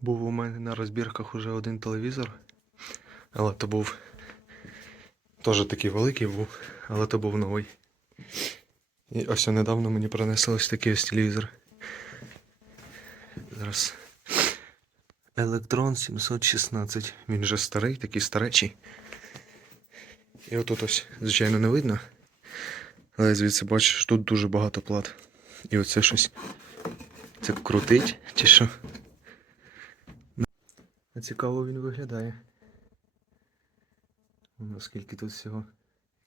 Був у мене на розбірках уже один телевізор, але то був теж такий великий був, але то був новий. І ось недавно мені принесли ось такий ось телевізор. Зараз. Електрон 716. Він же старий, такий старечий. І отут ось, звичайно, не видно. Але звідси бачиш, тут дуже багато плат. І оце щось. Це крутить чи що? Цікаво він виглядає. Оскільки тут всього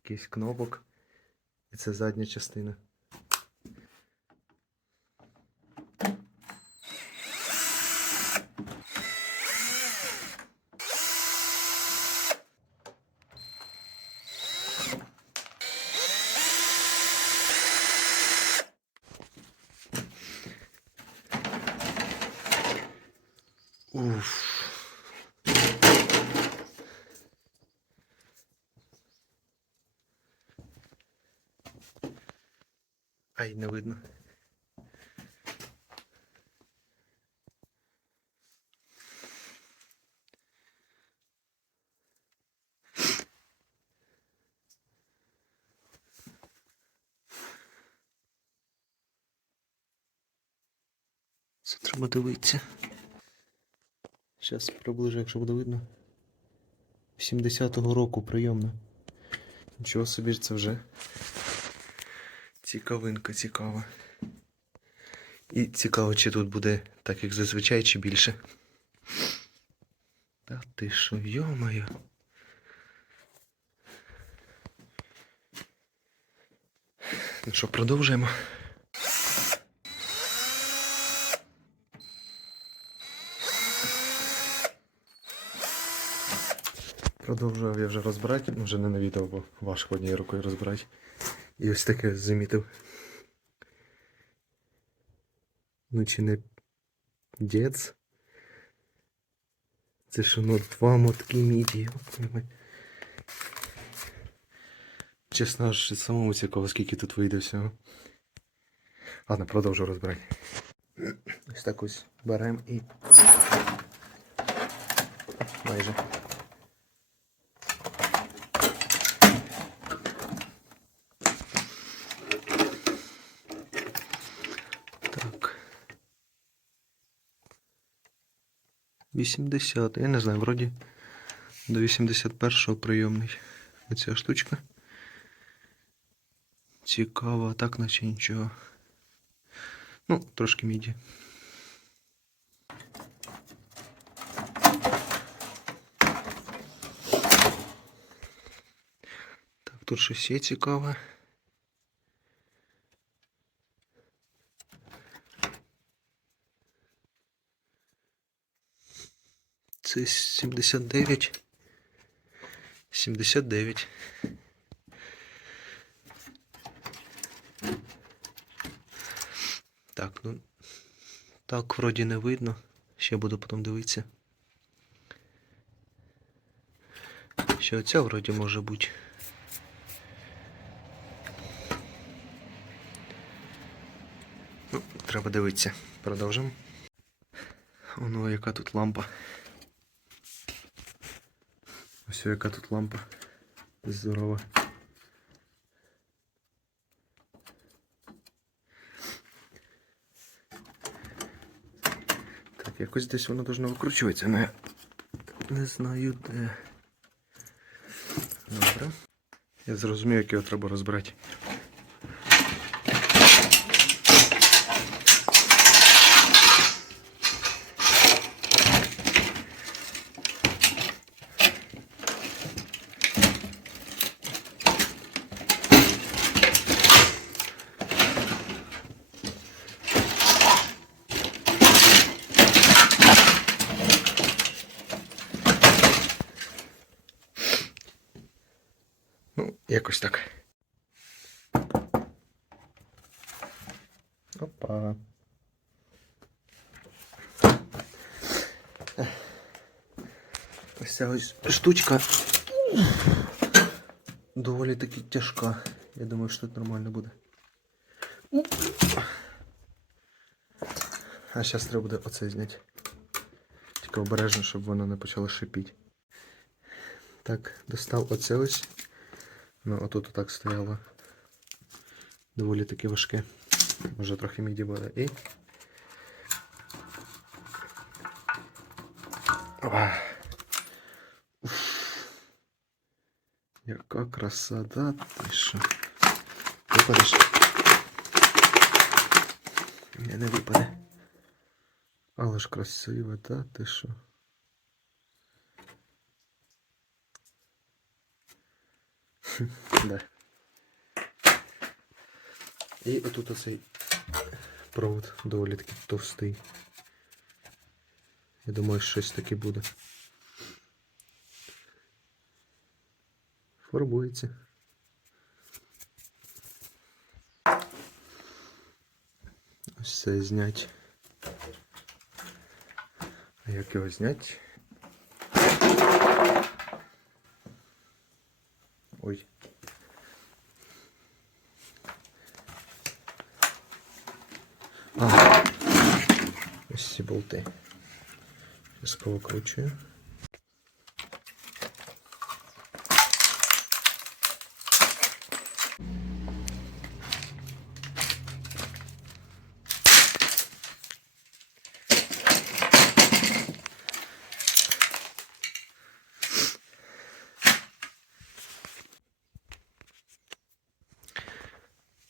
якийсь кнопок. І це задня частина. Ай, не видно. Це треба дивитися. Зараз приближу, якщо буде видно. 70-го року прийомна. Нічого собі це вже. Цікавинка цікава. І цікаво, чи тут буде так, як зазвичай, чи більше. Та ти що, йо-моє. Ну що, продовжуємо. Продовжував я вже розбирати, вже не на відео, бо важко однією рукою розбирати. І ось таке замітив. Ну чи не дєц? Це що, ну два мотки міді. Чесно аж самому цікаво, скільки тут вийде всього. Ладно, продовжу розбирати. Ось так ось беремо і. Майже. 80. Я не знаю, вроді до 81-го прийомний. Оця штучка. Цікаво, а так наче нічого. Ну, трошки міді. Так, тут щось є цікаве. Це 79. 79. Так, ну. Так, вроді не видно. Ще буду потім дивитися. Ще оця вроді може бути. Ну, треба дивитися. Продовжимо. Воно яка тут лампа. Ось яка тут лампа. Здорова. Так, якось десь воно должно викручуватися, але не знаю де. Добре. Я зрозумів, як його треба розбирати. якось так. Опа. Ось ця ось штучка доволі таки тяжка. Я думаю, що тут нормально буде. А зараз треба буде оце зняти. Тільки обережно, щоб воно не почало шипіти. Так, достав оце ось. Ну, отут отак стояло. Доволі таки важке. Може трохи міді буде. І. Ова. Уф. Яка краса, да ти що? Випадеш? Ні, не випаде. Але ж красиво, да ти що? Да. І отут оцей провод доволі таки товстий. Я думаю, щось таке буде. Фарбується. Ось це знять. А як його знять? Ось ці болти. Зараз повикручую.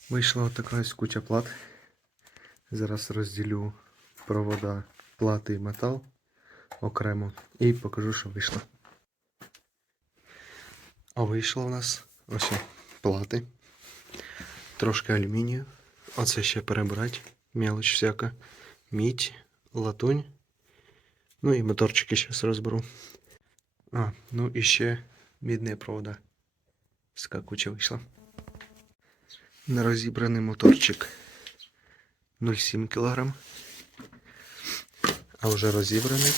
Вийшла ось куча плат. Зараз розділю провода плати і метал окремо і покажу, що вийшло. А вийшло у нас ось плати. Трошки алюмінію. Оце ще перебрати. Мелоч всяка. Мідь, латунь. Ну і моторчики зараз розберу. А, ну і ще мідні провода. Така куча вийшла. Нерозібраний моторчик 0,7 кг. А вже розібраний.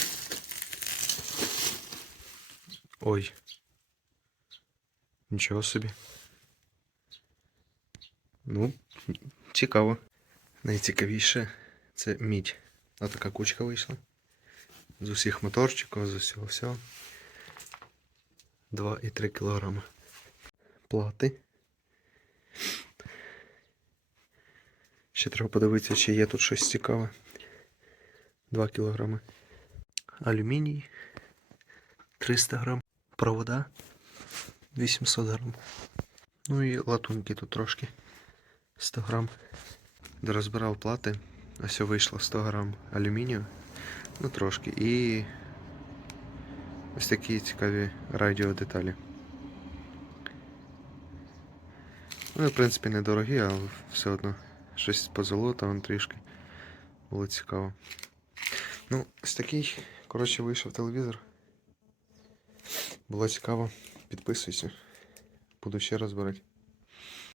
Ой. Нічого собі. Ну, цікаво. Найцікавіше це мідь. Отака кучка вийшла. З усіх моторчиків, з усього всього. 2,3 кг. Плати. Ще треба подивитися, чи є тут щось цікаве. 2 кг. Алюміній 300 грам. Провода 800 грам. Ну і латуньки тут трошки 100 грам. Дорозбирав плати. Ось вийшло 100 грам алюмінію. Ну трошки. І ось такі цікаві радіодеталі. Ну, в принципі, недорогі, але все одно щось позолота, вон трішки. Було цікаво. Ну, ось такий, коротше, вийшов телевізор. Було цікаво. Підписуйся. Буду ще розбирати.